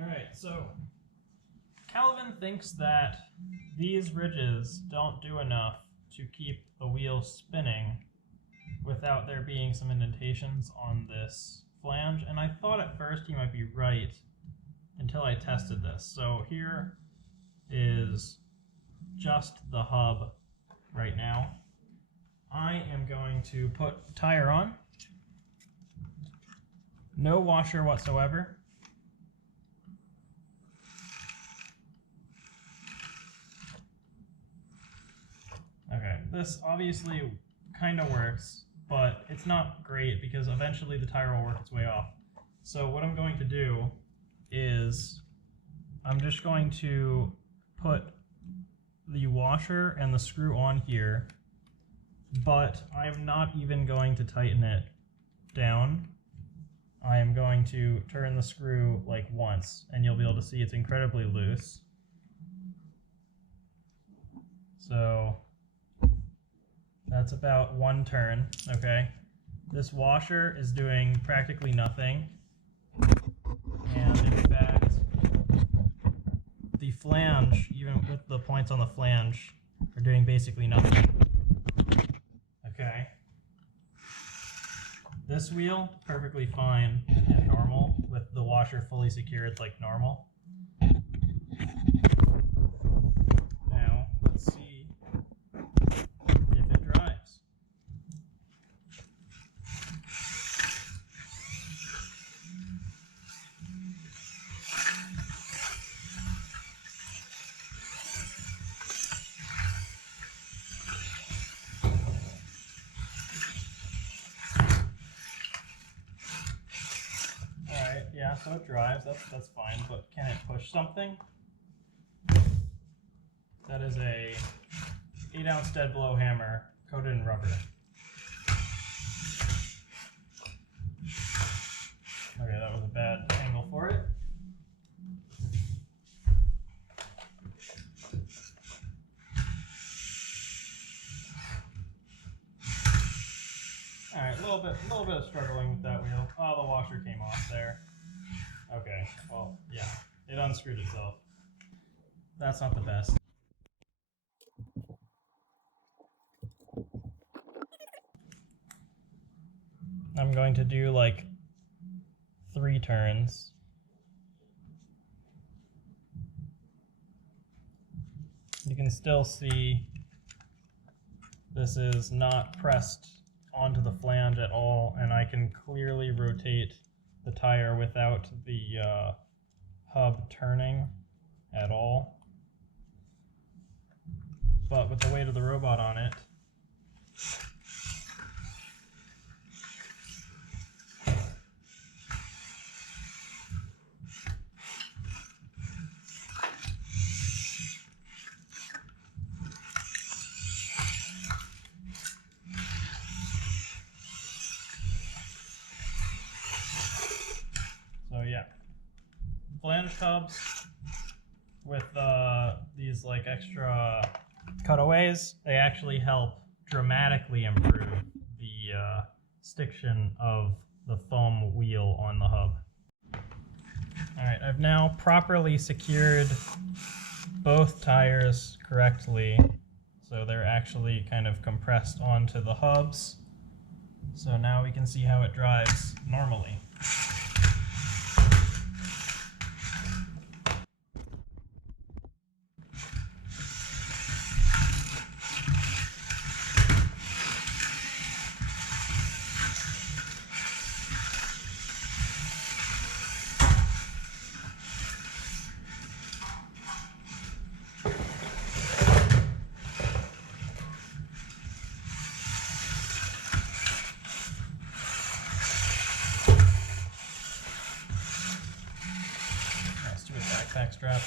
Alright, so Calvin thinks that these ridges don't do enough to keep the wheel spinning without there being some indentations on this flange, and I thought at first he might be right until I tested this. So here is just the hub right now. I am going to put tire on. No washer whatsoever. Okay, this obviously kind of works, but it's not great because eventually the tire will work its way off. So what I'm going to do is I'm just going to put the washer and the screw on here, but I'm not even going to tighten it down. I am going to turn the screw like once, and you'll be able to see it's incredibly loose. So that's about one turn, okay? This washer is doing practically nothing. And in fact, the flange, even with the points on the flange, are doing basically nothing. Okay. This wheel, perfectly fine and normal, with the washer fully secured like normal. Now, let's see if it drives. Alright, yeah, so it drives, that's fine, but can it push something? That is a 8-ounce dead blow hammer coated in rubber. Okay, that was a bad angle for it. Alright, a little bit of struggling with that wheel. Oh, the washer came off there. Okay, well, yeah, it unscrewed itself. That's not the best. I'm going to do like 3 turns. You can still see this is not pressed onto the flange at all, and I can clearly rotate the tire without the hub turning at all. But with the weight of the robot on it, so yeah, flange hubs with these like extra cutaways, they actually help dramatically improve the stiction of the foam wheel on the hub. Alright, I've now properly secured both tires correctly, so they're actually kind of compressed onto the hubs. So now we can see how it drives normally. Let's do a backpack strap.